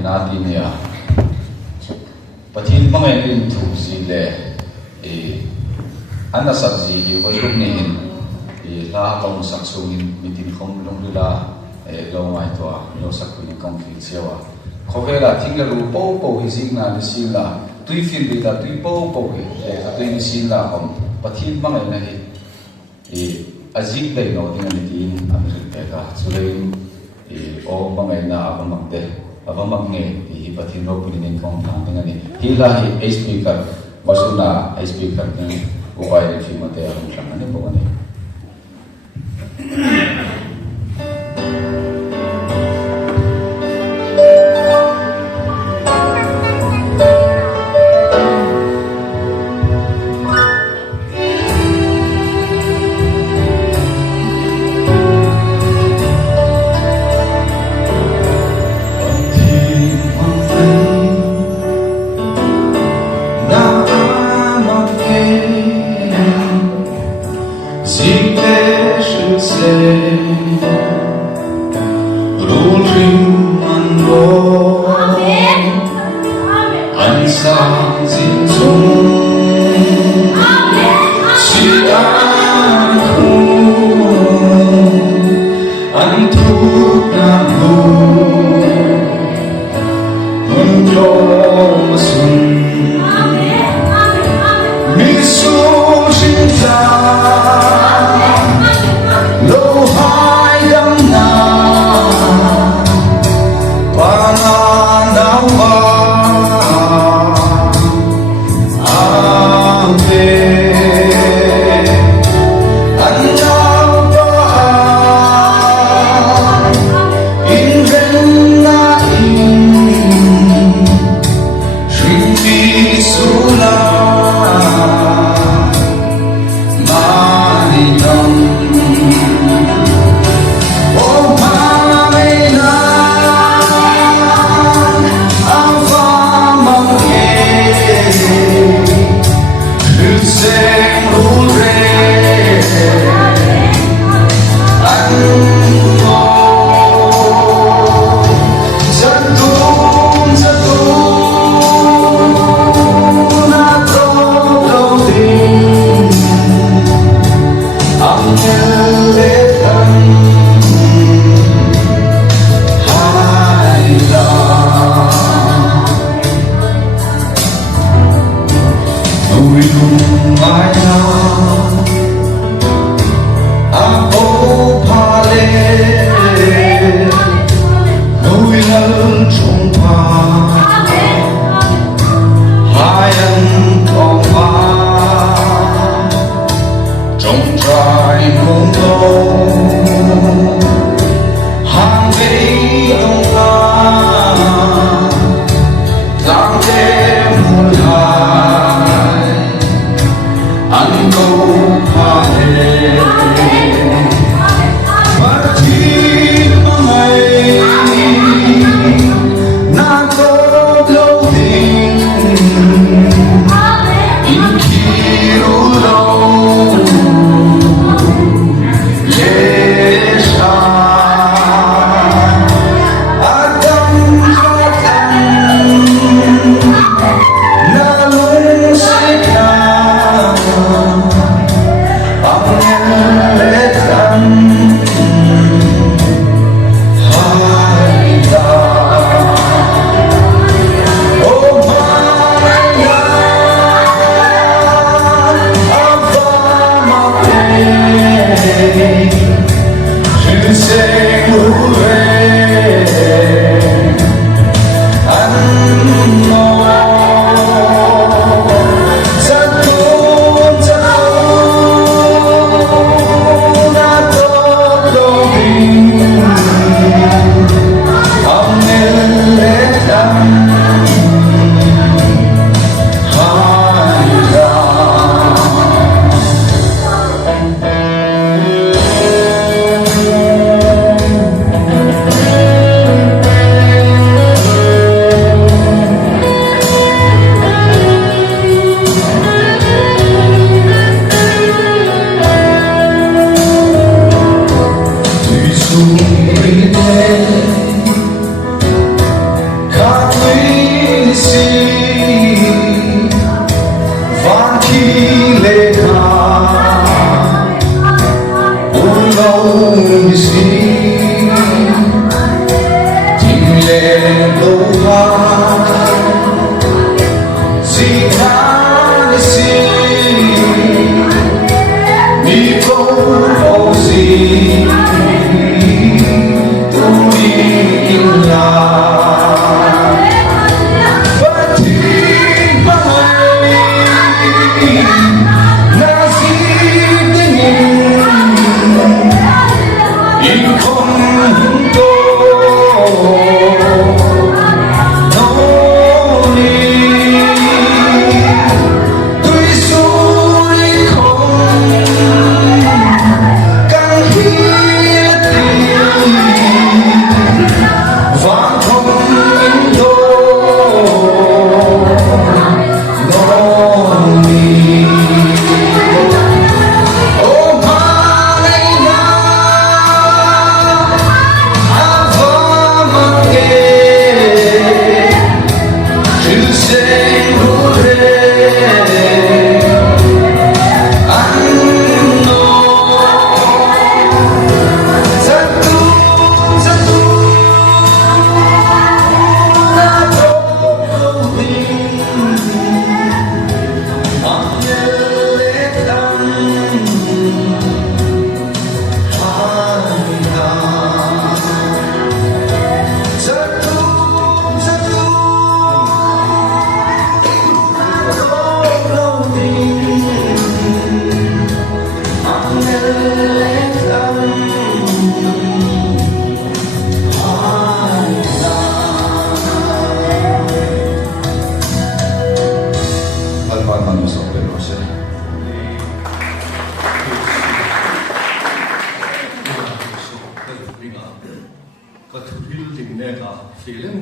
natin niya Pathien Hmangainâ thu zile anasabzi volume nihin la kong saksungin mitin khom longlula lo mai to lo sakuni conflict sewa khovela thingla ru po hisina lisila tui fil bita tui po hi tui nisila om Pathien Hmangainâ hi azik dai no dinganitin amri ka chulei o Hmangainâ abamagde abamagne hi Pathien ro pinin kong thangani hila hi speaker masuna speaker ni ubai Infimate ang thangani bongani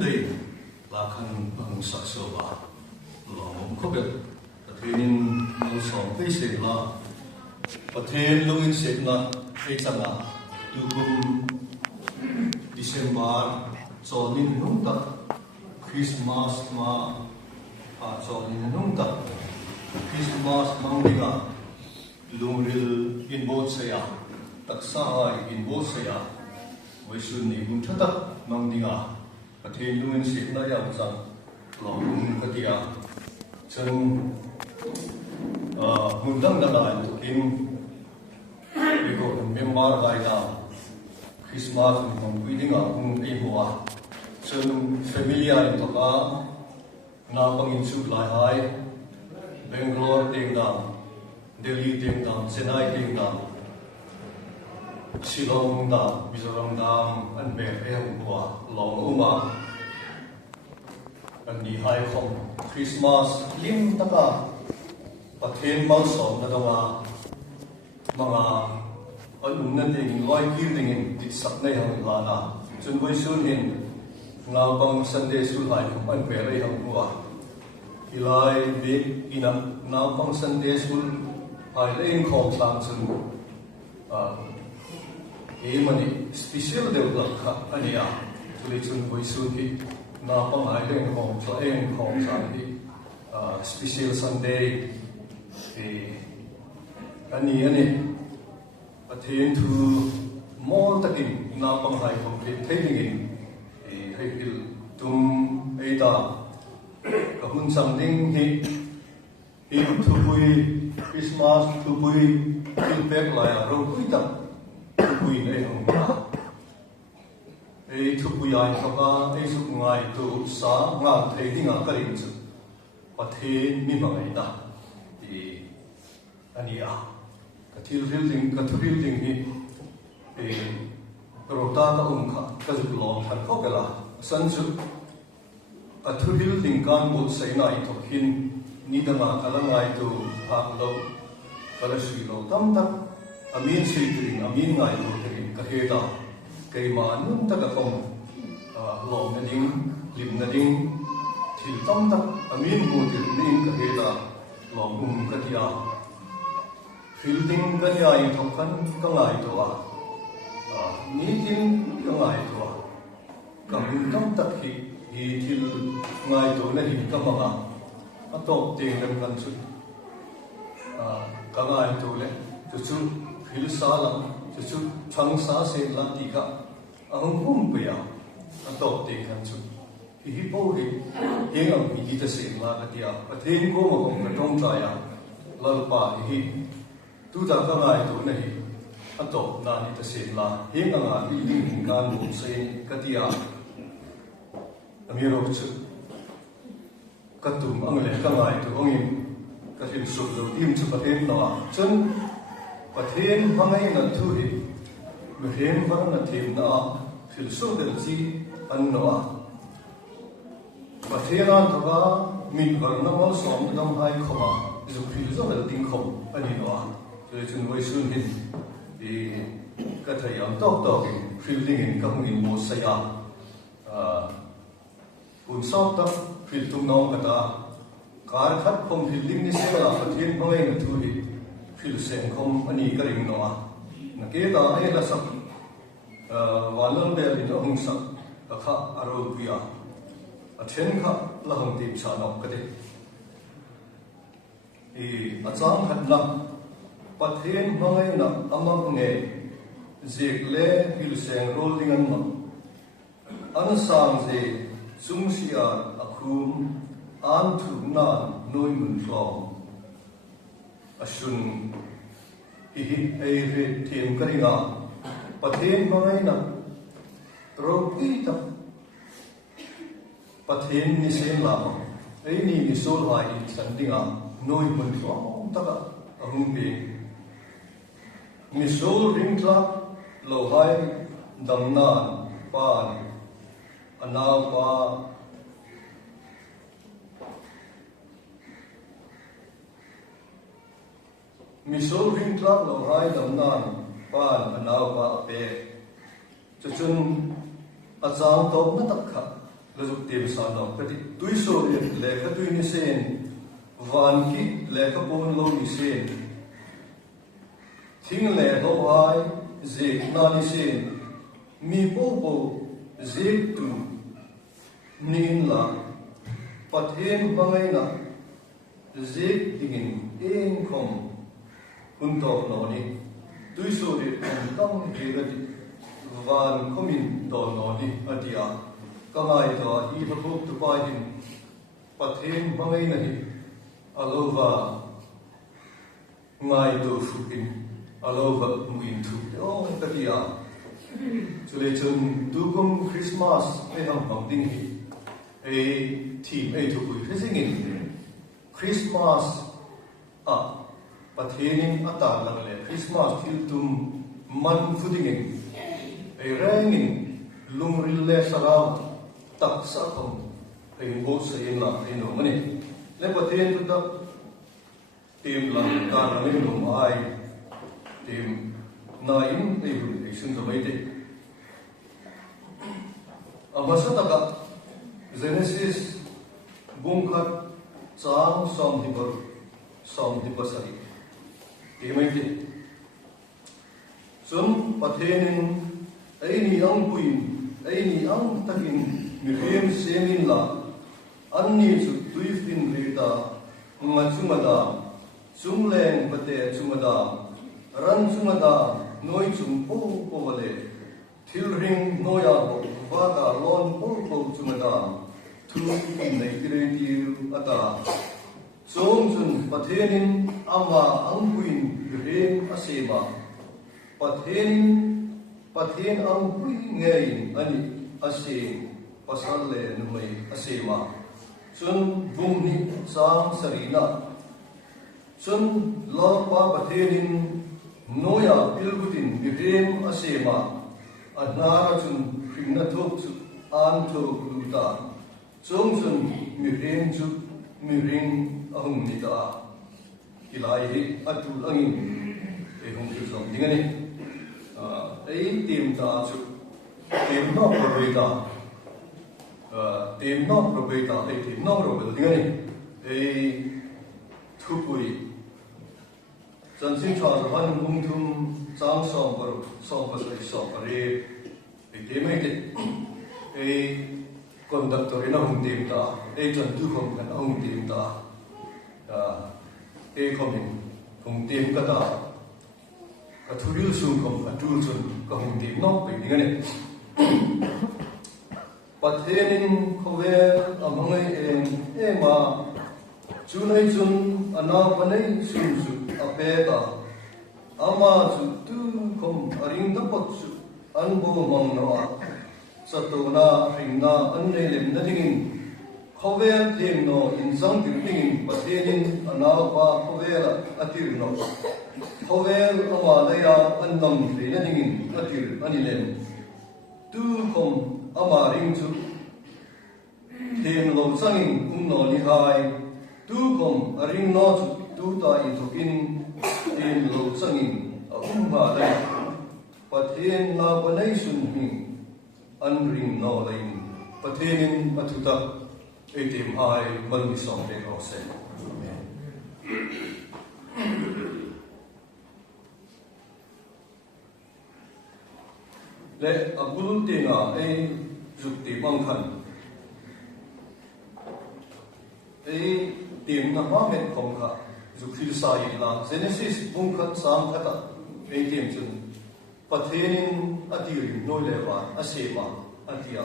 đây là khăn bằng sắc sơ ba lòng có biết Pathien lâu sống cái gì là Pathien lâu in sẽ là cái chẳng là từ hôm December cho nên nung ta Christmas mà cho nên nung ta Christmas mang đi à lung ril in bột xe à tất cả in bột xe à với sự này cũng rất là mang đi à Pathien lâu in sẽ là dạng rằng lòng cái gì à chân muốn đăng đăng lại in vì có miếng mar lại nào Christmas mình quy định ở cũng đi hoa chân familia in thọ nào bằng in suốt lại hai Bangalore tiếng nào Delhi tiếng nào Chennai tiếng nào Shillong nào Mizoram nào anh bé em hoa lòng anh đi hai không Christmas lim tất cả Pathien mau sống là đâu mà anh nên tiếng nói kêu tiếng tít sắc này hàng là na chân với xuân hin ngào bằng Sunday school hai không anh bé đây hàng hoa ilai việc ina ngào bằng Sunday school hai lên không sang chân cái mà này special điều là khác anh ấy cho nên chân với xuân hin ngào bằng hai lên không cho em không sang đi special Sunday thì anh ấy Pathien thu mall takin na pang hai complete thấy hình thì hay il tum ấy ta các hun sang ding hi thu bui Christmas thu bui feedback lại rồi cuối tập thu bui này không cả ấy thu bui ai các ấy giúp ngài tu sáng ngang thấy đi ngang cái gì Pathien mi mà ấy ta thì anh ấy Kathil building hi rota ka kha kazuk long than ko bela sanju Kathil building kan bol sai nai to hin ni danga kalangai tu hak lo kalasui lo tam tak amin sitring amin ngai to terin ka heta keima nun ta ka kom long na ding lim na ding thil tam tak amin mu til ning ka heta long ka tia Fielding cái này thằng cái ngày đó ní tin cái ngày đó cầm công tác thì ngày đó là hình cái mà tổ tiền làm căn chút cái ngày đó là chút phil sa lắm chút chăng sa sẽ làm gì cả không cũng bây giờ tổ tiền căn chút thì bao thì hiện ông bị cái gì là cái gì Pathien có một công việc trong trái à Lalchawisang thì tu ta ka ngai tu nei ato na ni ta sin la hing anga building kan bu sei katia amiro chu katum angle ka ngai tu ongin ka hin su lo im chu Pathien no chun Pathien Hmangainâ thu hi me hem van na them na phil su del chi an no Pathien an thawa min var na mal som dam hai khoma zu phil zo del ding khom ani no cho nên với xuân hin thì cái thời gian tốt cái fielding in các người mua xe à cuốn sóc đó field tung nong cái ta car khát không fielding đi xe là Pathien Hmangainâ thu thì field sen không anh cái ring nó na cái ta ấy là sắc Vanlalbel thì nó không sắc khá arobia trên khá là không tìm trả nọc cái đấy thì achang hạt lắm Pathien Hmangainâ amang ne zekle hilseng rolling an ma an sang ze sungsia akhum an thu na noi mun from asun hi ei re thiem karinga Pathien Hmangainâ ropi ta Pathien ni sen la ei ni sol hai sandinga noi mun from ta ahum be Misol ring trap lo hai damnan pan anaw pa Misol ring trap lo hai damnan pan anaw pa pe chun achang to na tak kha la dục tem sa no ka ti tui so le ka tui ni sen van ki le ka pon lo ni sen thing le lo ai ze na ni sen mi po po ze tu nin la Pathien Hmangainâ ze dingin en khom hun to no ni tui so de tong he ga ti van khomin to no ni atia kangai to I ba buk tu pa hin Pathien Hmangainâ hi alova ngai to fukin alova muin thu o katia chule chun tu kum Christmas e ham ding hi a team a to be singing Christmas Pathien ata lang le Christmas til tum man fudingin a rangin lungril le saram tak sa kom a bo sa in la in no mani le Pathien tu tak team lang ta lang in no mai team na in a sun so mai de amasa taka Genesis bungkat sang som di pasari. Imagine. Sun Pathienin aini ang buin, aini ang takin mihim semin la. Anni su tuifin rita ngachumada, sumleng pate chumada, ran chumada, noi chumpo povale, tilring noya vaka lon po chumada. Thu in nei creative ata somsun Pathienin ama angbuin yuhem asema Pathien angbuin ngein ani ase pasalle numai asema sun bumni sang sarina sun lapa Pathienin noya pilgutin yuhem asema adnara sun himna thok su an thok luta Somsun miring ahung nita ilai atul angin hung som dingani tim ta su tim no probeta tim no robel dingani thupui sansin cha han hung thum sang som pasai som pare temai de conductor in hung team ta agent tu khom kan hung team ta coming hung team ka ta ka thuril sum khom ka tu sun ka hung team no pe dingane Pathienin khovel amangai en ema chunai chun ana panai sum su apega ama su tu khom aring da pot su anbo mong no Satuna ringna anne lem na dingin khovel them no insang dingin Pathienin anapa khovel atir no khovel ama laya annam le na dingin atir anilem tu khom ama ring chu them lo sangin no ni hai tu khom aring no tu ta in thokin them lo sangin ma lai Pathien na panai sun hing unring no line Pathienin matuta etim hai malmi som de rose le abul tena jukti bangkhan tim na hamet khomkha jukhil sai la Genesis bungkhat sam khata tim chun Pathienin atiri noilewa asema atia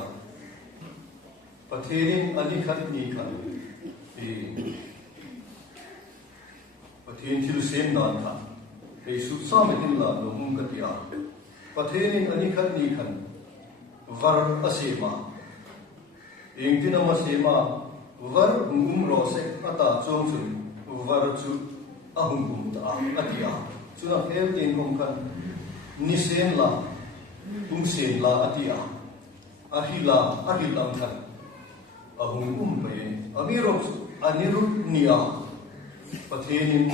Pathienin anikhat ni khan Pathien thil sem nan khan su sametin la no mum katia Pathienin anikhat ni khan var asema engtina masema var rose ata chongchun var chu ahum ta atia chuna hel tin kom khan Nisen la, sen la atia, ahila kan, ahung baye, amirok anirut niya, Pathienin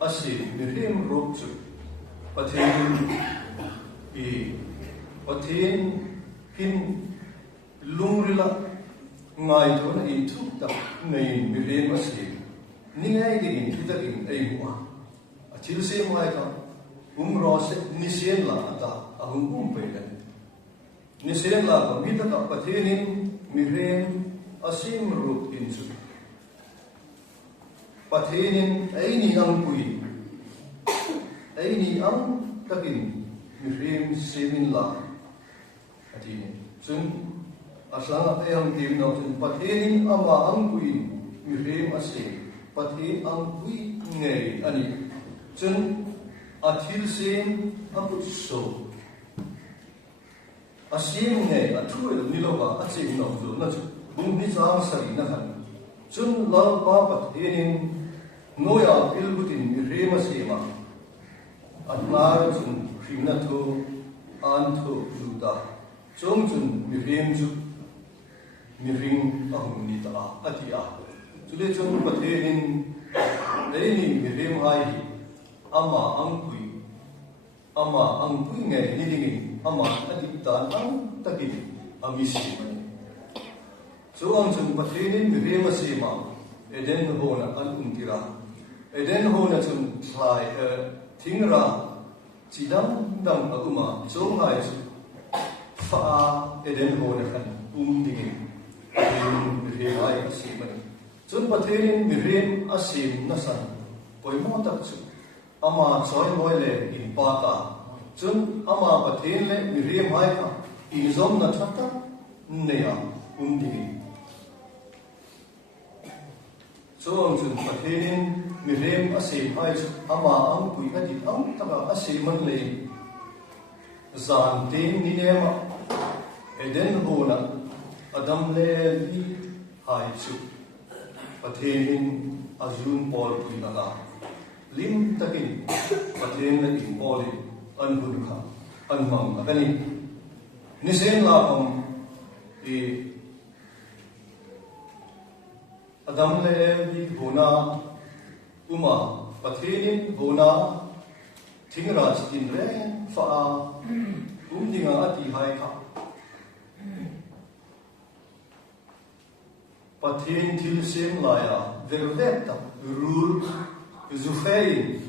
asin mirem roksu, Pathien hin lungrila ngay đó là in thúc tập này bị lên mà xí ni ngay cái in thì ta in ai mua chỉ là xem ngay cả rồi sẽ ni xem là ta hùng về đấy ni xem là có biết ta có thể nên bị lên asim ruột in su Pathien ini ang kui ini ang takin mihrim semin la atini sun aslang ayam tim no sun Pathien ama ang kui mihrim asim Pathien ang kui ngei ani sun athil sem aput so asim ngei athuel niloba asim no so na bung ni sang sari na han sun la pa Pathien Noya ilbutin mirema sema atmar sun khimna tho an tho luta chong chun mirem ju miring ahum ni ta atia chule chong Pathien leini mirem hai ama angpui nge nidingin ama adita ang takin amisi so ang chong Pathien mirema sema eden hona an untira eden hona chun thlai thingra chidam dam aguma chong hai fa eden hona kan dingin mirem hai asim chun Pathien mirem asim nasan poimo tak chu ama choi moi le in pa ka chun ama Pathien le mirem hai ka in zom na thata neya dingin so ang chun Pathien mirem asim hai ama ang pui adit ang taka asim man le zan tin ni nema eden hona adam le vi hai chu Pathien azun pol pui na lim takin Pathien le in pol an hun kha an mang akani ni sen la pam e Adam le vi hona uma Pathien hona thingra chitin re fa dinga ati hai kha Pathien thil sem la ya verveta rul zufei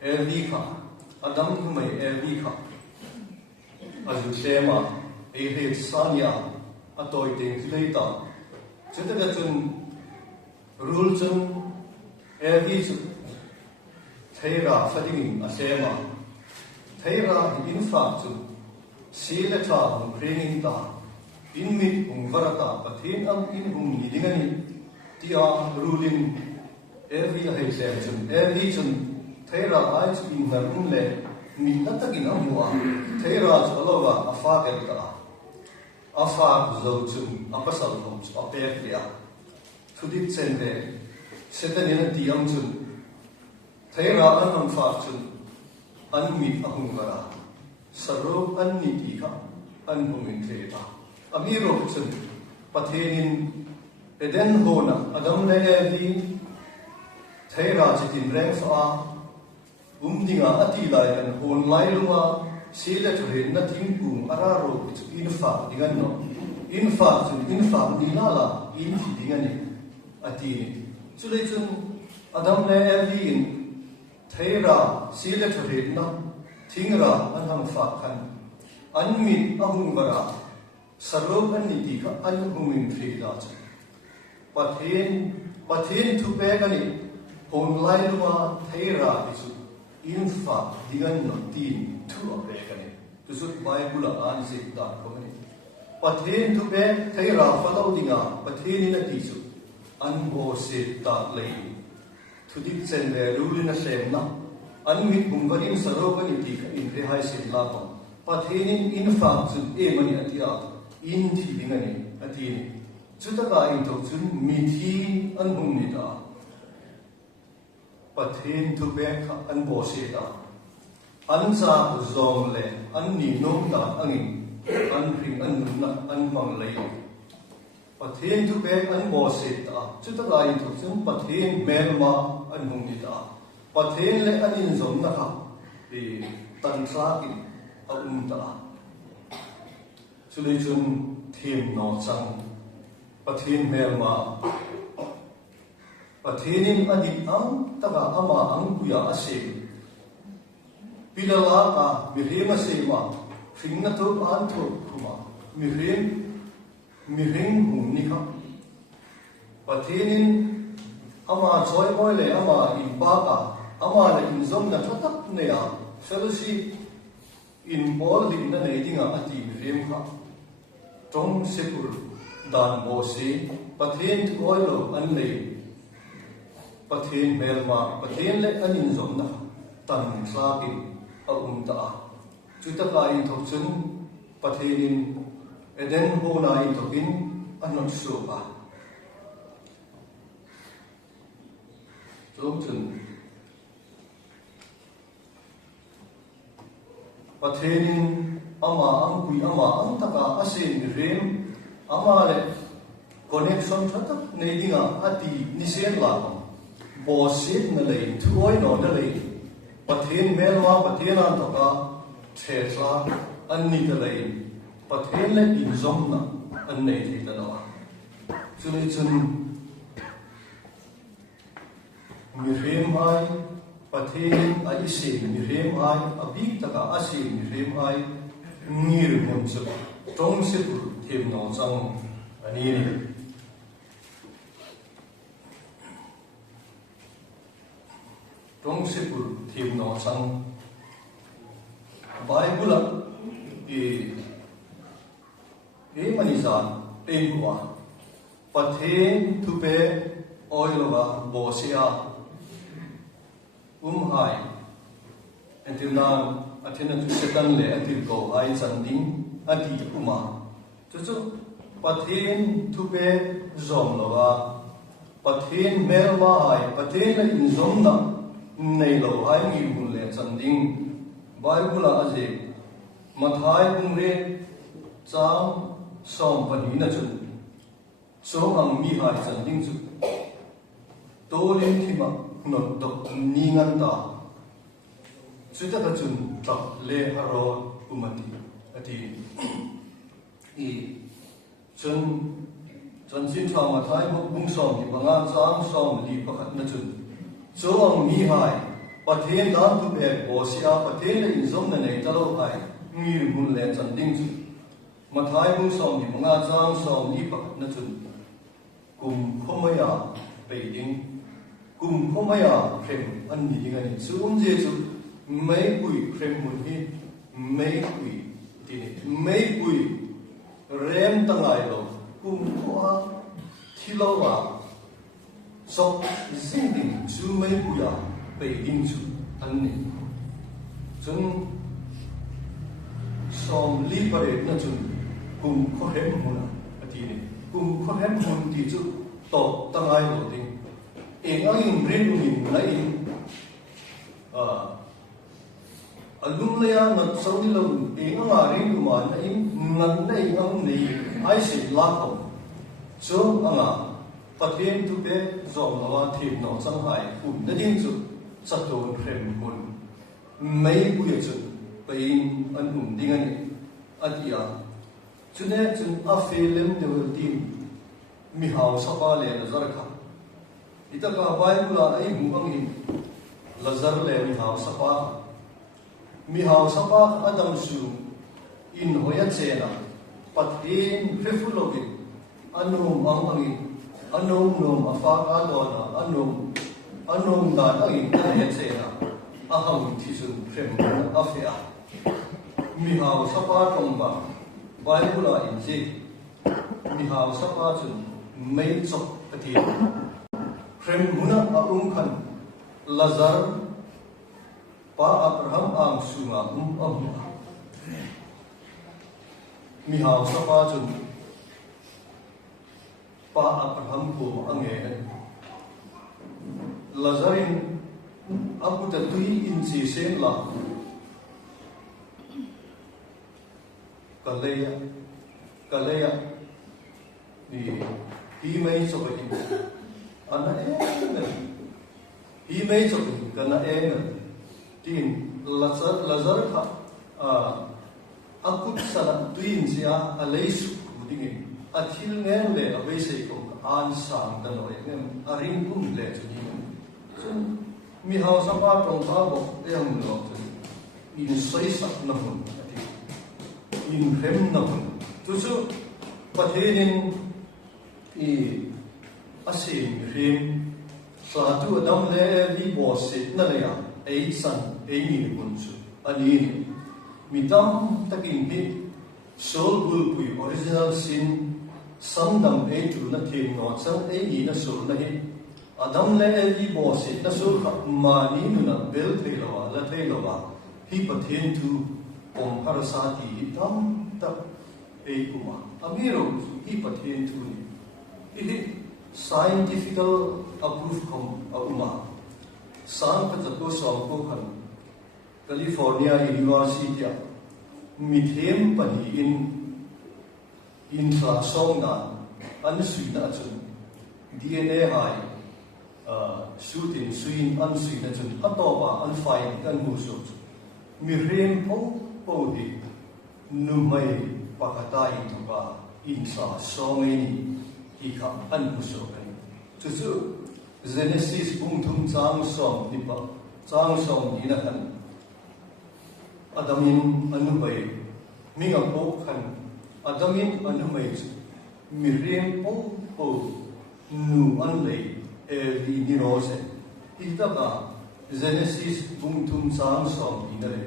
elvi kha Adam kumai elvi kha azu sema e he sanya atoi te leita cheta chun rule chun elvi chu theira fading asema theira in fa chu sila tha training ta in mit varata Pathien am in midingani tia ruling elvi la he chun elvi chun theira ai chu in narun le min natagin amwa theira chu lowa afa kelta afa zo chun apasal hom chu apeklia Tudit sende setan ina diam chun theira anam fa chun anmit ahungara saro anniti ka anhumin theta amiro chun Pathien eden hona adam le evi theira chitin reng fa dinga ati lai kan hon lai luma sila thrin na thingkung araro chu infa dingan no infa chun infa ni la in fi dingani ati chule chun adam le evi in theira sila thrin na thingra anhang fa khan anmit ahungara sarro anniti ka anhumin theda Pathien thu pe kani hon lai luma theira isu infa digan no tin thu pe kani tu sut bible an zik ta ko ni Pathien thu pe theira fatau dinga Pathien na ti su an bo se ta lei thu dik chen le rulina sem na an mit bungwarin sarokani ti ka in re hai sin la ko Pathien infa chu e mani atia in thi dingani ati ni chutaka in to chun mi thi an hum ni ta Pathien thu pe kha an bo se ta an sa zong le an ni nom ta angin an ring an nun na an mang lei Pathien thu pe an bo se ta chutaka in to chun Pathien melma an hum ni ta Pathien le an in zom na kha e tan sa in a ta chule chun thêm nó chăng Pathien melma Pathienin adi ang taga ama ang kuya asim pilala ka mirema sema ringna to anto kuma mirim hum nika Pathienin ama joy moile ama ibaka ama la inzom na tatak neya selsi in bol din na nedinga ati mirem ka tong sepur dan bosi Pathien tu oilo an nei Pathien melma Pathien le anin zom na tan slakin a ta chuta kai thok chun Pathienin eden ho na in thokin anot so pa chum chun Pathienin ama ang kui ama ang taka asin rem ama le connection thatak nei dinga ati nisen la bosit na lei thuai no na lei Pathien melwa Pathien an taka thesla anni ta lei Pathien le inzom na an nei thi ta no chuni chun mirem hai Pathien a isi mirem hai abik taka asi mirem hai ngir hon chu tong se pur them no chang ani ni tong se pur them no chang Bible e mani san tem kwa Pathien tu pe oilova bosia hai until now athena tu setan le atil ko ai chanding ati uma chu Pathien tu pe zom lova Pathien melma ai Pathien la in zom na nei lo ai ngi bun le chanding Bible aje mathai bung re chang som pani na chu so ang mi hai chanding chu to len thima not dok ningan ta chuta ka chun tak le haro umati ati I chun sin tha ma thai mo bung som ni banga chang som li pakhat na chun so ang mi hai Pathien dan tu be bosia Pathien le inzom na nei talo hai ngir mun le chan ding chu ma thai bung som ni banga chang som li pakhat na chun kum khomaya pe ding kum khomaya khem an ni ding ani chum je chu mai pui khem mun hi mai pui ti mai pui rem tangai lo kum khoa thilowa so zinding chu mai puya pe ding chu an ni chun som li pare na chun kum kho hem mun ati ni kum kho hem mun ti chu to tangai lo ding Ang brin umin na alum na yan at sa nilang ang aring uman na ngan na ang ni ay si lakong so Pathien tu pe zom lawa thip no sanghai na din chu sa ton krem mun may buya chu pain an dingan atia chune chun a felem de team mi haw sa pa le na zarkha ita ka Bible ay hungangin lazar le mi haw sapa adam su in hoya chena Pathien refulogin anom angin anom nom afa ka dona anom da angin na he chena aham thisun frem afia mi haw sapa tongba Bible in ji mi haw sapa chun mai chok Pathien Frem muna khan Lazar pa Abraham ang sunga mi haw sa pa chun pa Abraham ko ange Lazarin abu ta tui in si sen la kalaya ni hi mai so ba ana hi mai so kana tin lazar kha akut sala tuin sia alai su ding athil ngel le abe sei ko an sang da noi ngem aring bum le chu ni chun mi hau sa pa tong tha bo em lo chu in sai sak na hun ati in rem na hun chu chu Pathien I asim rim sa tu adam le li bo se na le ya ei san ei ni bun su ani midam takin bi sol bul pui original sin sandam ei tu na the no chang ei ni na sol na hi adam le li bo se na sol kha ma ni nu na bel the lo la the lo ba hi Pathien tu om parasati dam ta ei kuma amiro hi Pathien tu ni hi scientifical approved kom uma san ka to so ko khan California University mithem pani in tra song na an sui na chun DNA hai shooting suin an sui na chun atoba an fine kan mu so mi rem po hi nu mai pakatai tu ba in tra song ni hi kha an mu so kan chu Genesis bung thum chang som ni pa chang som ni na kan adamin anu bai minga po kan adamin anu mai mirem po nu an lei li ni rose ita ka Genesis bung thum chang som ni na le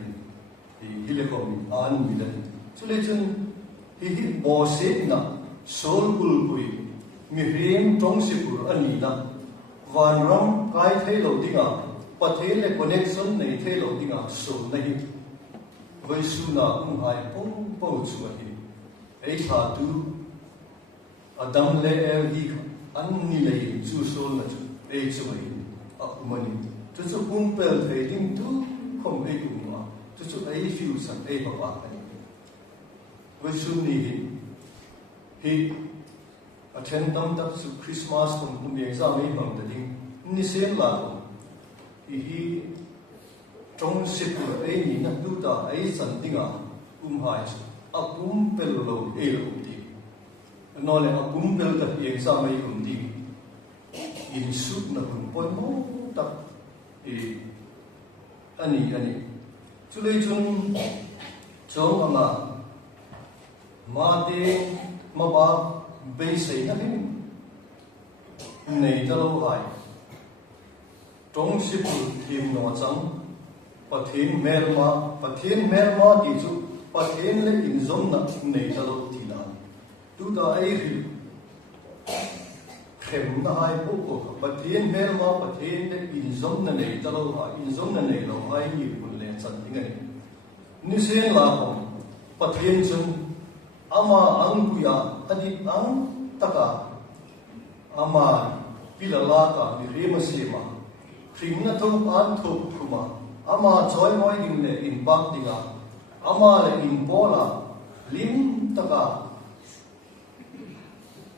hile ko an mi le chule chun hi bo se na sol bul pui mirem tong se pur ani na van ram kai thei lo dinga Pathien le connection nei thei lo dinga so nei với su na cũng hai po chu hi ei tha tu adam le vi an ni le chu sol na chu ei chu hi a mani chu chu bum pel thei ding tu không ei tu ma chu ei fiu san ei ba ba với su ni hi attend tam tak su Christmas cũng mi exam ei bang da ding ni sen la hi trong sự ấy ni na tu ta ấy san tinga hai apum pel lo e lo ti no le apum pel ta exam ei ti in sut na pon mo ta ani chu le chun chong ama ma de ma ba be sei na hin nei ta lo hai trong sự kim no chang Pathien merma di chu Pathien le in zom na nei ta lo ti na tu ta ai ri khem na hai po ko Pathien merma Pathien le in zom na nei ta lo ha in zom na nei lo hai ni kun le chan ding ai ni sen la ko Pathien chun ama ang puya adi ang taka ama pilala ka ni rema sema khring na tho an tho kuma ama joy moi ding le in bak dinga ama le in bola lim taka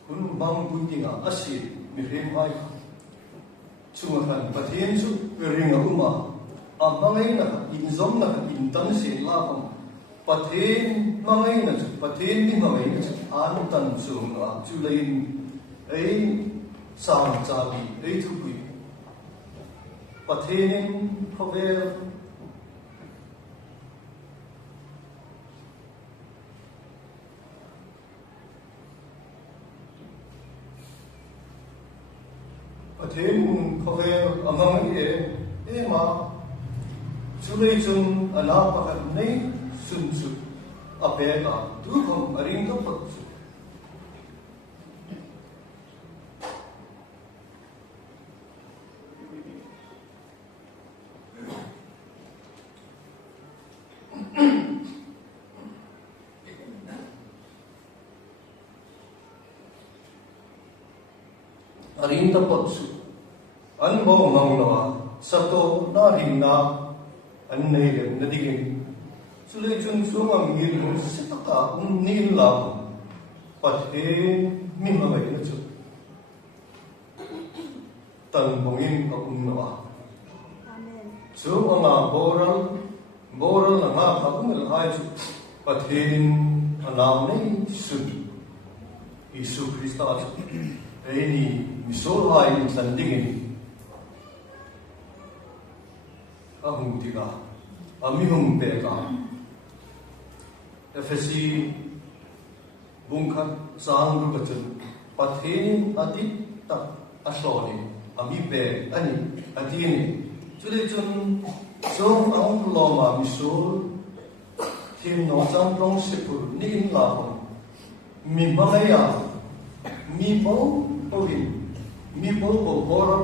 kun bang bu dinga asi mi rem hai chunga khan Pathien chu ringa uma amangai na in zom na in tan se la pam Pathien mangai na chu Pathien ni mangai na chu an tan chu na chu lein ei sang cha bi ei thu pi Pathien khovel Pathien khovel amang e ma chulei chun ala pakhat nei sun chu apeka tu khom aring to pat aring ta pot su an bo mang no sa to na ring na an nei le na digin su le chun su mang ni lu si ta ka ni la Pathien mi ma mai na chu tan bong in ka no amen su ama boral na ma ka kun hai chu Pathien anam nei su Isu Krista ni misol hai in sandingin ahung tiga amihung peka FSC bungkat sang rukatun Pathien atit tak asloni ami pe ani atini chule chun song ang loma misol thiên nó trong trong sipur ni in la hong mi maya mi bo ohin mi bo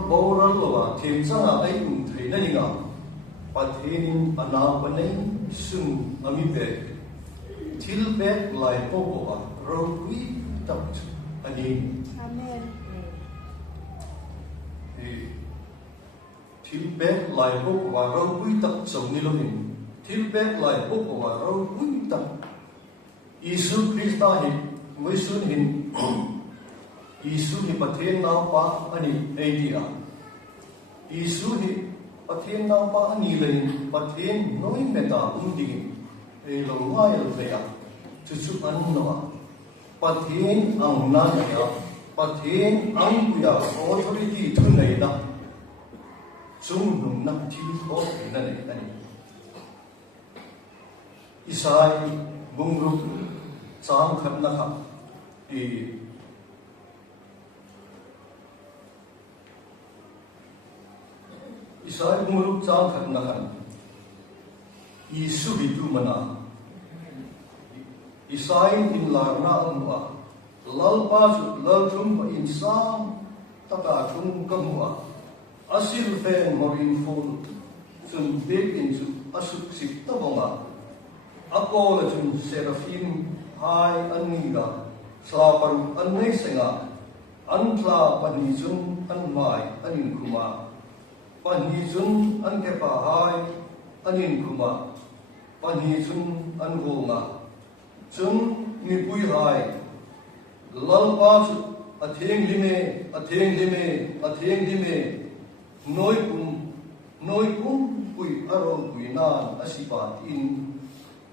boral lo thiên sang ai um thei na ninga Pathien ana banai sum ami pe til be lai po ba ro wi tak ani Amen. til be lai po ba ro wi tak chom ni lo min til be lai po ba ro wi tak Isu Krista hi Wisun hin Isu hi Pathien na pa ani eidia Isu hi Pathien na pa ani lein Pathien noi meta undi e lo ngai lo ya chu an no Pathien ang na ya Pathien ang ya authority thu nei da chung nung na thi ho na nei ani Isai bungru sang khat na kha Isai bungru sang khat na kha Isu hidu mana Isai in larna amwa lalpa su lalthum pa insan taka thum kamwa asil fe morin fol sun big in su asuk sik tabonga akola chun serafim hai aniga slaparu annai senga antla panijun anmai anin kuma panijun ankepa hai anin kuma panijun angonga chun ni pui hai lalpa chu atheng lime noi kum pui aro pui nan asipa in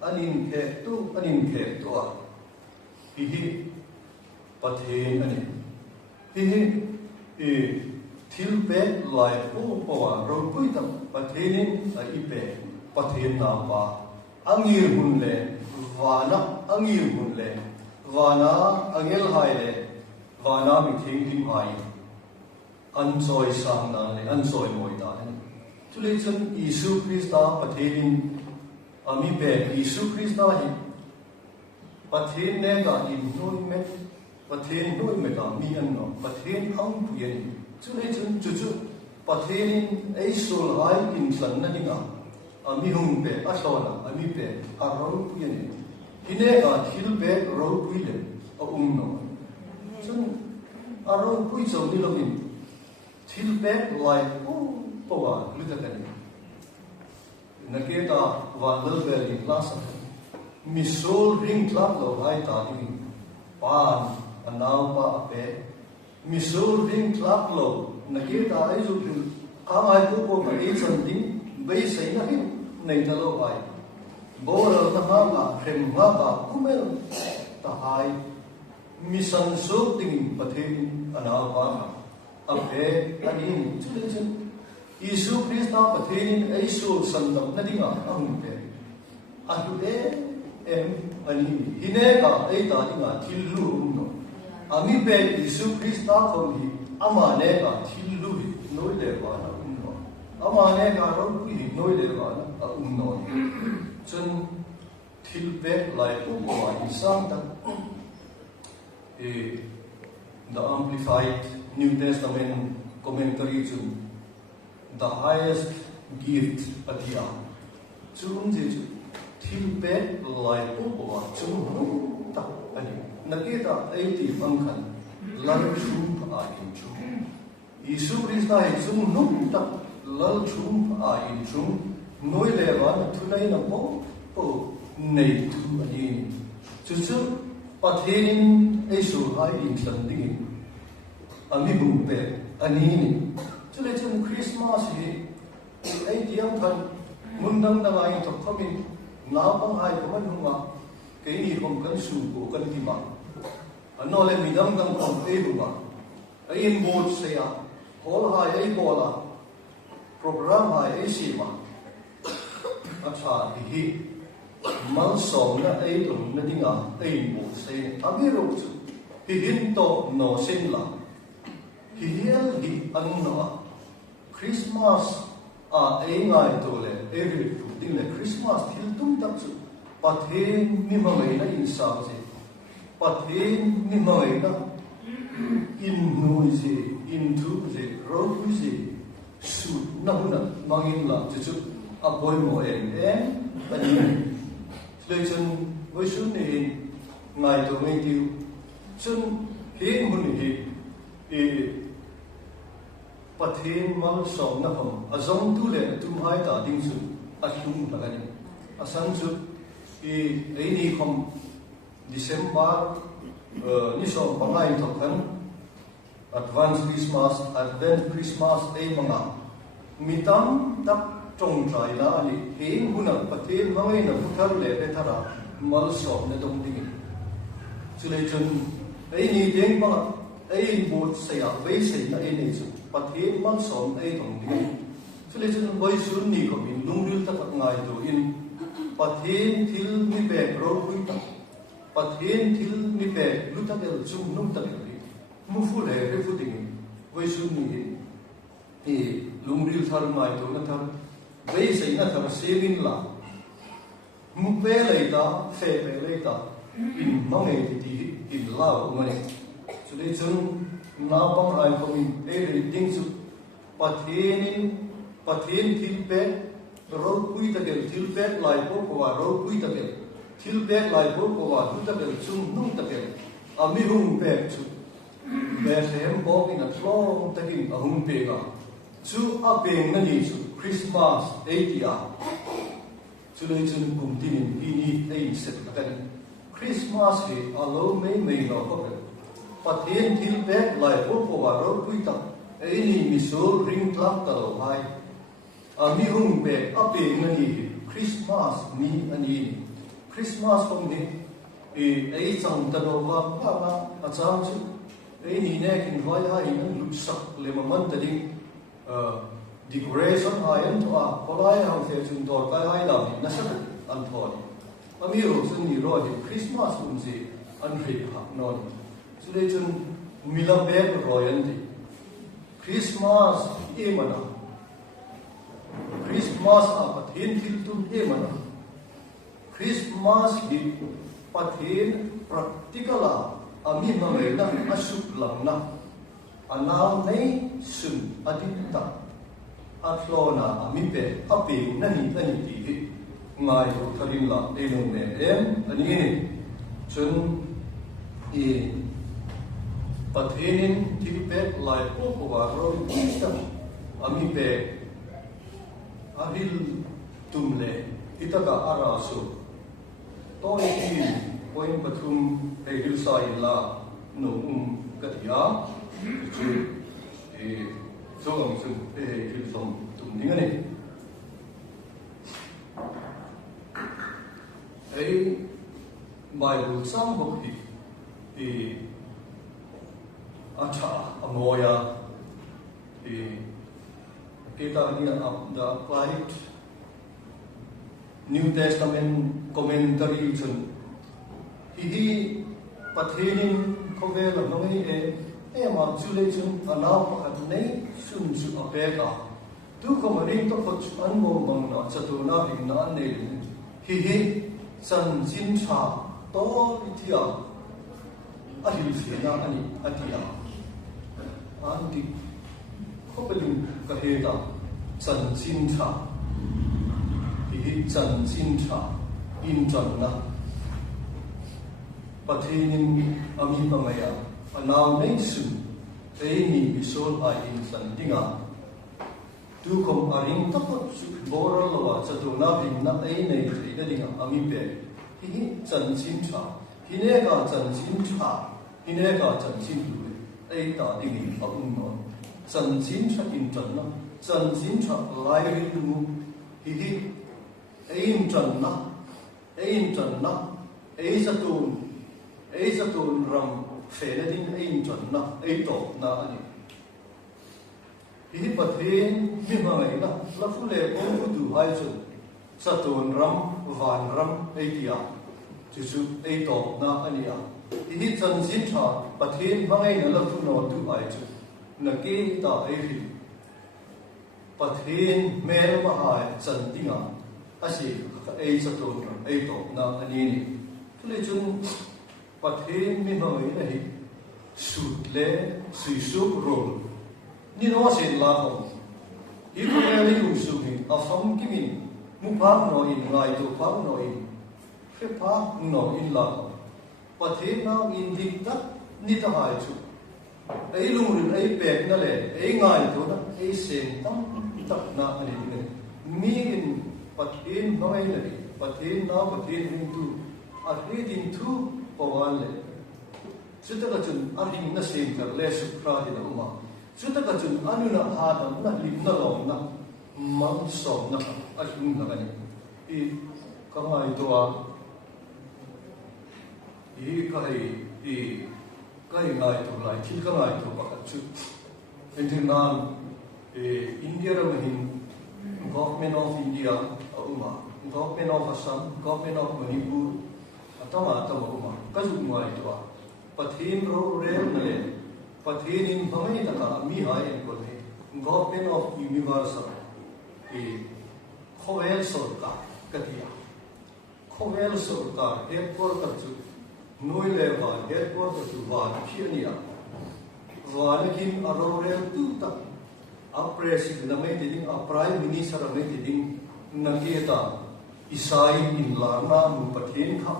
anin khe tu a hi Pathien ani hi thil pe lai po wa ro pui tam Pathien a ipe Pathien na pa angir hun le wana angir hun le wana angel hai le wana mi thing lim hai an choi sang na le an choi moi da tu le chen Isu Krista Pathien ami pe Isu Krista hi Pathien ne ga in noi met Pathien noi me ga mi an no Pathien ang puyen tu le chen chu Pathien ei sol hai in san na dinga ami hung pe asona ami pe aro puyen hine ga thil pe ro puile a no chun aro pui zo ni lo min thil pe lai po wa lu ta ka ni Naketa Vanlalbel in class misol ring club lo hai ta ni pan anaw pa pe misol ring club lo naketa ai zu ai ko ma ei san ding bai sai na hin nei ta lo ai bor na ha ma khem ha ba kumel ta hai misan so ding Pathien anaw pa a pe ani chu Isu Krista Pathien ai so sandam na dinga ang pe atu ani hine ka ai ta dinga thillu no ami pe Isu Krista ko hi ama ne ka thillu noi le ba na no ama ne ka ro hi noi le ba na no chun thil pe lai ko wa isang ta the Amplified New Testament commentary chun the highest gift atia chum je thil pe lai po wa chum ta ani naketa aiti pangkhan lal chum a in chum Isu Krista hi chum ta lal chum a in chum noi le wa thunai na po nei thu ani chu Pathien ai so hai in san ding ami bu pe ani ni chule chum Christmas hi ai diam than mundang da ngai to khomin na bang hai ko man huma ke ni hom kan su ko kan ti ma ano le midam dang kon e bunga ai board se ya hol hai ai bola program hai ai si ma acha hi mal som na ai tum na dinga ai board se abi ro chu hi hin to no sin la hi hial hi an no Christmas ai ngai to le every din le Christmas thil tum tak chu Pathien mi mangai na in sa se Pathien mi mangai na in nu se in thu se ro ku se su na na mangin la chu a boy mo en pani le chen voi sun ni ngai to ngai tiu chen he mun hi e Pathien mal som na pham azong tu le tum hai ta ding su a hlum la ni a san chu ai ni khom December ni so bangai to khan advance Christmas ai manga mitam tak trong trai la ni he huna Pathien mangai na puthar le pe thara mal so na dong ding chule chun ai ni deng ba ai bot se ya ve se na ai ni chu Pathien mal so ai dong ding chule chun boi sun ni khom in lungril ta ngai to in Pathien thil mi be ro pui ta Pathien thil mi be lu ta del chung num ta del mu fu le re fu ding voi sun ni e lungril thar mai to na thar ve sei na thar sevin la mu pe le ta fe pe le ta in ma nge ti in la ma ne chu le chung na bang ai ko min e re ding chu Pathien thil pe ro pui ta del thil pe lai po ko wa ro pui ta del thil pe lai po ko wa tu ta del chung nung ta del a mi hung pe chu be hem bo in a thlong ta kin a hung pe ga chu a pe na ni chu Christmas eightia chu le chun kum tin in ni ei set ka kan Christmas he a lo me no ko pe Pathien thil pe lai po ko wa ro pui ta ei ni mi so ring klak ta lo hai mi hung pe ape ngani Christmas ni ani Christmas hong ni ei chang ta do wa pa na a chang chu ei ni ne kin vai hai nan lu sak le ma man ta ding decoration hai an to a kolai hang se chun dor kai hai la ni na sa an thon mi ro sun ni ro hi Christmas hum si an ri ha non chu le chun milam be ro yan di Christmas e mana Christmas a Pathien thil tum e mana Christmas hi Pathien practical a mi ma ngai na asuk lang na anaw nei sun adita atlona a mi pe ape na ni ti hi ngai ro tharin la e long ne ani ni chun e Pathien thil pe lai po ko wa ro ta a mi pe ahil tumle itaka arasu to iki point pathum ei hilsai la no katia chu e song sun e hilsom tum ningani ei Bible sang bok hi e acha amoya e kita ni the applied New Testament commentary chun hi Pathien ko ve la no e ma chu le chun ana pa nei sun su apeka tu ko mari to ko an mo bang na chatu na hin na ne hi san chin cha to ithia a hil fi na ani atia anti ko pelin ka he da san chin cha hi chan chin cha in chan na Pathien ami pamaya anaw nei sun ei ni bisol a in san dinga tu kom aring takot su bora lawa chatu na bin na ei nei tri da dinga ami pe hi chan chin cha hine ka chan chin cha hine ka chan chin lu ei ta ding a no chan chin cha in chan na chan chin cha lai ri lu hi ei chan na ei satun ram phê là din ấy chuẩn na ấy tổ na anh hi Pathien Hmangainâ la phu le pom phu tu hai chu satun ram van ram ấy tia chu ấy tổ na anh hi chân sin tha Pathien Hmangainâ la phu no tu ai chu na ke ta ấy hi Pathien mel ma hai chân tinga asi ấy satun ram ấy tổ na anh ni phu le chun Pathien Hmangainâ hi sut le sui sup rol ni no sen la ko hi ko le lu su hi a fam ki min mu pa no in ngai to pa no in fe pa no in la ko Pathien now in dik tak ni ta hai chu ai lu rin ai pek na le ai ngai to na ai sen tam tak na ani ni mi in Pathien Hmangainâ ni Pathien now Pathien rin tu a he din thu pawan le chu ta ka chun a ring na sen ka le su pra di na uma chu ta ka chun anu na ha dam na lim na lom na mang som na a ring na ni I ka ngai to a I ka ngai to lai thil ka ngai to ka chu internal India ra mahin government of India a uma government of Assam government of Manipur atama uma ka zu ngai to a Pathien ro rel na le Pathien in Hmangainâ ka mi hai en ko le government of universal khovel sarkar katia khovel sarkar headquarter chu noi le va headquarter chu va khiania va lekin a ro rel tu ta a president na mai ding a prime minister na mai ding na ke ta isai in la na mu Pathien kha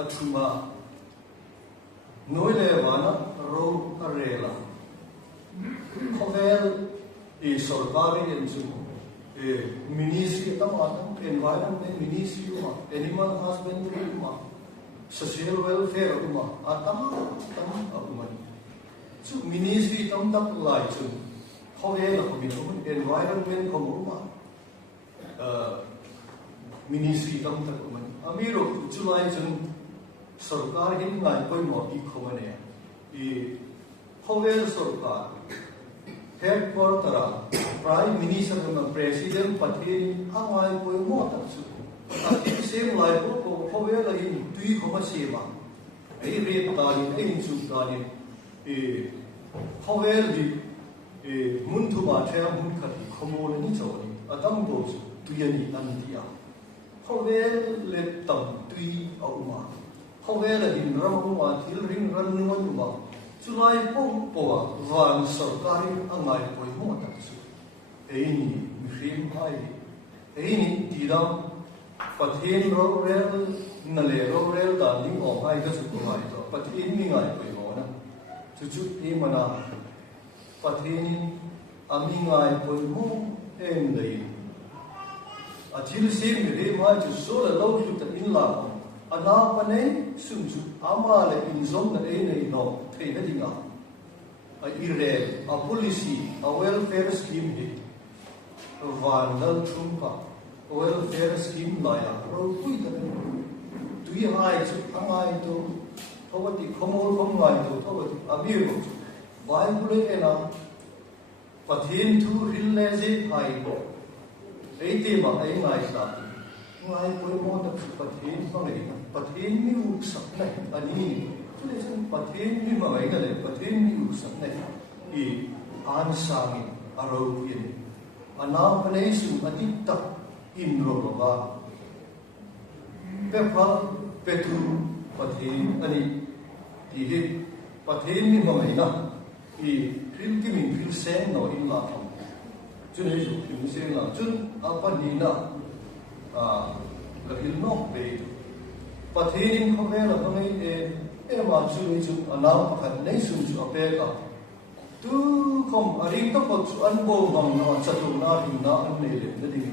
athuma noi le vana ro arela khovel sarkari en chu ministry tamata environment ministry ma animal husbandry ma social welfare ma atama ma chu ministry tam tak lai chu khovel ko bi environment ko ma ministry tam tak ma amiro chu lai chu sarkar hin ngai koi mo ki khomane khovel sarkar headquarter prime minister and president Pathien angai koi mo ta chu ati same lai ko khovel hin tui khoma sema ai re ta ni ai chu ta ni khovel di mun thu ba thea mun khati khomo ni chawni adam bo tuyani andia khovel le tam tui auma khovel in ram ma thil ring ran no ma chulai pom po van sarkari angai poi mo ta chu ei ni mihrim hai ei ni tiram Pathien ro rel na le ro rel da ni o hai ka chu mai to Pathien mi ngai poi mo na chu chu e mana Pathien ami ngai poi mo em dei a thil sim re ma chu so la lo chu ta in la ana pane sum chu ama le in zom na e nei no thei na dinga a ire a policy a welfare scheme hi vanal thumpa welfare scheme la ya ro tui ta tui hai chu angai to thawati khomol khom ngai to thawati abi ro vai bule ena Pathien thu ril le je hai ko ei te ma ei ngai sa ngai koi mo ta Pathien Hmangainâ Pathien mi u sak nai ani le sun Pathien Hmangainâ le Pathien mi u sak nai I an sangi aro yin anam panei su atita in ro ro ba pe pha pe tu Pathien ani ti hi Pathien Hmangainâ I phil ki min phil sen no in la thom chun ei su phil sen la chun apa ni na ka hil no pe Pathien khovel la ngai e ma chu ni chu anam pakhat nei su chu ape ka tu khom aring to pot chu an bo ngam na chatu na ring na an nei le na ding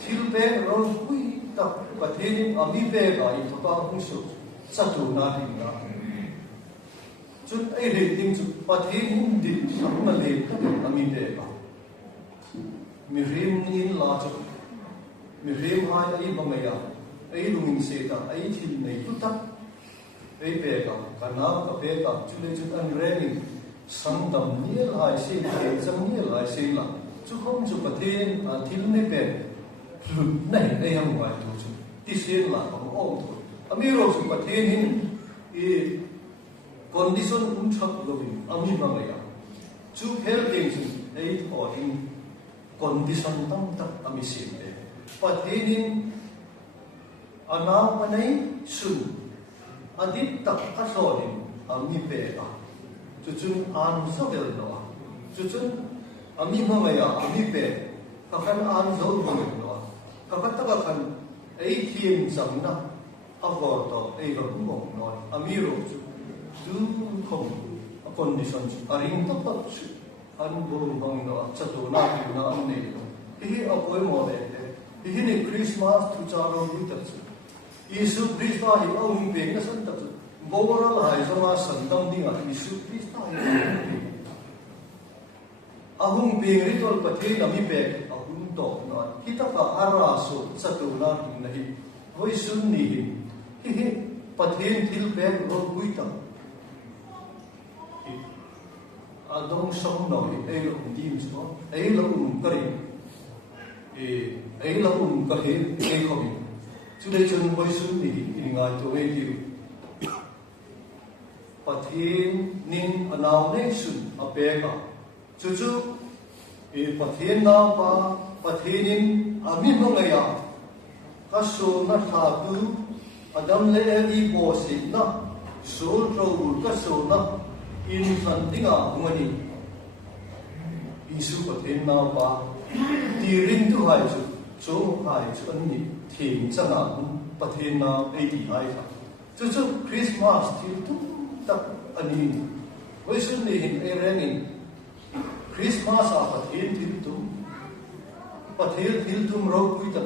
thil pe ro pui ta Pathien ami pe ga I thopa hung su chatu na ring na chun ai le ding chu Pathien din sam na le ta ami pe ga mi rim ni la chu mi rim hai ai ba mai ai lungin se ta ai thil nei tu ta ấy về cả nào cả về cả chú lấy chú ăn rèn sang đầm nhẹ lại xin tiền sang nhẹ lại xin là chú không chú Pathien thiếu này về lụt này đây không ngoài thôi chú tí xin là không ổn thôi amiro chú Pathien hin condition unchak lovin ami mangaya chú help things ấy or in condition tam tak ami sin de Pathien hin anau panai sun adit tak asonin ami pe chuchun an zobel no chuchun ami mangaya ami pe kakan an zobel no kakata kan ei thiem zamna avor to ei ro mo no amiro chu du khom conditions aring to pat chu an bo bang no chatu na ki na an nei hi apoi mo le hi ni Christmas tu cha ro ni ta chu Isu Krishna hi ông về cái sân tập vô ra lại cho mà sân tâm đi à Isu Krishna hi ông về cái tôi Pathien làm gì về ông tổ nói khi ta phải ara số sát tu na thì này với xuân nỉ hi Pathien thiếu về rồi vui tâm đông sông nói ấy là ông tim số ấy là ông cái ấy là ông cái ấy không chú đây chân với xuân thì ngài tôi về điều Pathien nín anau nei xuân apeka chú Pathien nào pa Pathien nín ami mangaya kaso na thatu adam le e bo sin na so trou kaso na infant tinga ngani Isu Pathien nào pa tiring tu hai chu số hai chu anh nhỉ thiền chân là Pathien na ấy thì ai cả chú Christmas thì tung tập anh nhỉ với xuân này hình erenin Christmas Pathien thì tung Pathien thì tung rồi quý tập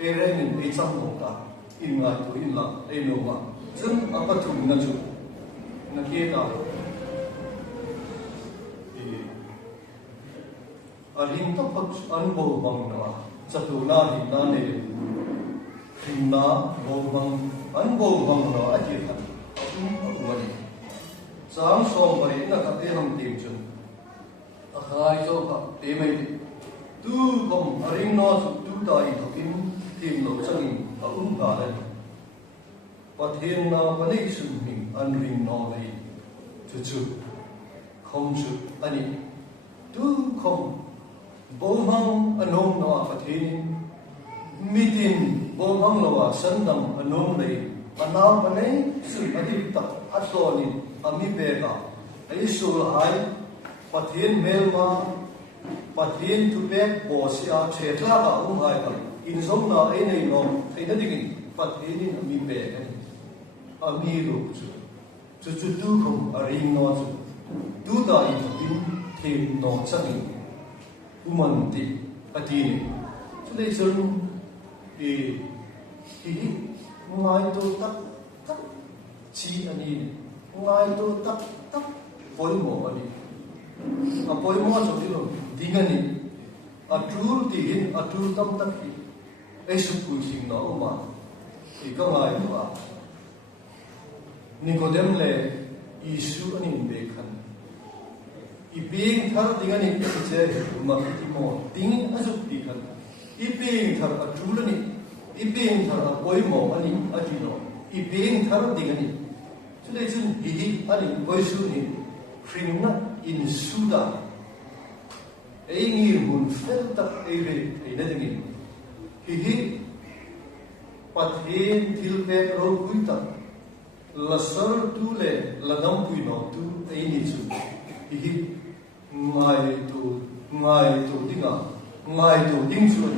erenin ấy trăm đồng cả in ngay tôi in là ấy nô mà chân apa thùng na chu na kia nào arin to pat an bo bang na chatu na hi na ne hin na bo bang an bo bang na a chi khan ma ni sang som bari na ka te ham tim chun a khai cho ka te mai tu kom arin no tu dai thokin tim lo changin a ga le Pathien na panei sun min an ring no nei chu không chu ani tu không bố măng anom no Pathien mitin bố măng lo san dam anom nei anau panei sun adip tak atloni ami bega ai sul ai Pathien melma Pathien tu bek bo sia chekla ka hai ka in som na ai nei no ai na digin Pathien ami bega ami ru chu tu khom aring no chu tu da in thêm no changin umanti Pathien chú đây chân thì ngay tôi tắc chi anh đi ngay tôi tắc phối mỏ anh đi phối mỏ cho đi rồi tiếng anh đi trú thì hin trú tâm tắc đi ấy sụp cùi sinh nó mà thì có ngài mà Nicodemus le Isu anh đi về khăn ibing thar dingani che ma mo ding azuk di khan ibing thar atulani ibing thar poimo ani ajino ibing thar dingani chule chun hi ani voisu ni khringna in suda ei ngir mun fel tak eve ina dingin hi Pathien thilpe ro kuita lasar tu le ladam puino tu ei ni chu hi ngay tu ding chuan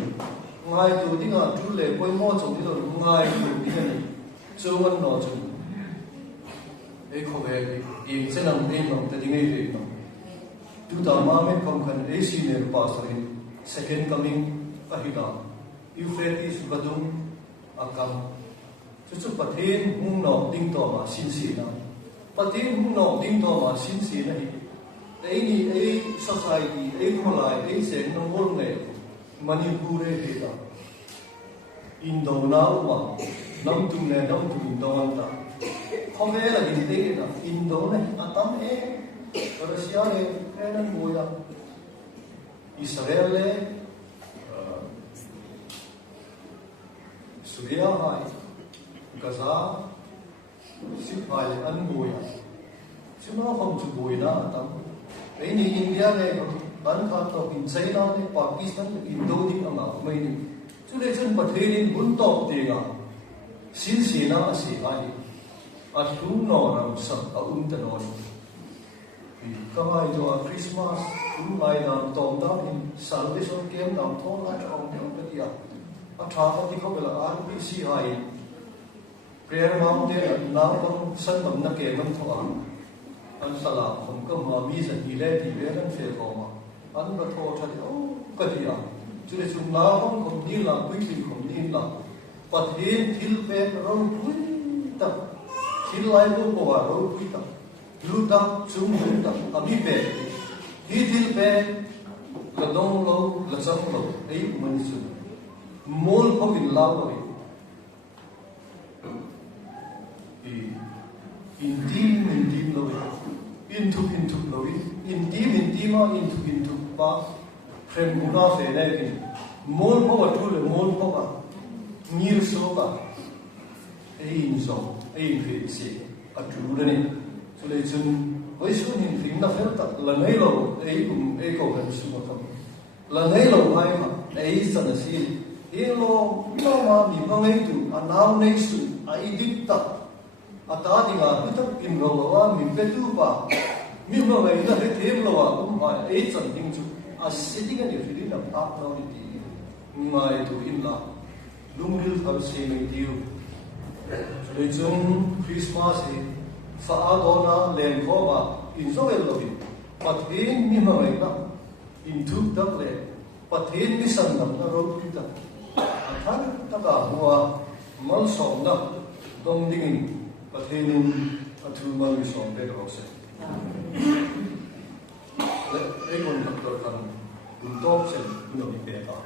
ngay tu dinga tu le poi mo chong ni lo ngay tu dinga ni chuan no chu e kho ve in senam in no ta dinga ri no tu ta ma me kom khan e senior pastor in second coming ahida Euphrates vadum akam chu Pathien hung no ding to ma sin si na Pathien hung no ding to ma sin si na hi ấy ni ấy society ấy không lại ấy sẽ nó ngôn nghệ Manipur ấy hết à Indo nào mà năm tung này năm tung Indo anh ta không về là in tê là Indo này tắm Russia này cái nó mùi là Israel này Syria hay Gaza ship hai ăn mùi chứ nó không chịu mùi đó tắm ấy như India này bán khát tàu in China này Pakistan Indo đi ăn nào mấy này chứ đây chân bát thế nên muốn tàu tiền à xin na xin ai at hung no ram sam a tanon thì kamai jo Christmas mai nam tom da in salvation kem nam thon la ong cái gì a tha thì không phải là RPC hai prayer mountain na con san nam na ke nam tho an sala không có mà mi dân đi lên thì về anh phải có mà anh bắt thọ cho thì cái gì à chứ để chúng na không đi làm quý thì không đi làm Pathien thil pe rau pui ta thil lai ko ko rau pui ta lu ta chung mun ta ami pe hi thil pe la dong lo la chang lo ei man su mol ko in lao lo in dim lo in tu lo in dim ma in tu pa frem guna fe le ki mol ko wa tu le mol ko ka nhiều số cả in phim gì ở chủ đây này cho nên chúng với số hình phim nó phép tập là mấy lâu cũng cầu hình số một là mấy lâu hay mà dần là gì nó mà mình không ấy tụ nào này số đi tập ta thì là cứ tập in lâu mình phải tu vào mình mà vậy là phải thêm lâu cũng phải dần hình chung sẽ đi cái điều gì làm tác nó đi ngoài tụ in là lung ril thal se mai tiu le chung Christmas e fa adona len khoba in zoel lovin Pathien mi mai na in thuk dak le Pathien mi san nam na ro kita than ta ga huwa mal som na dong dingin Pathienin athu mal mi som be ro se le kon doctor kan un top sen no ni pe ta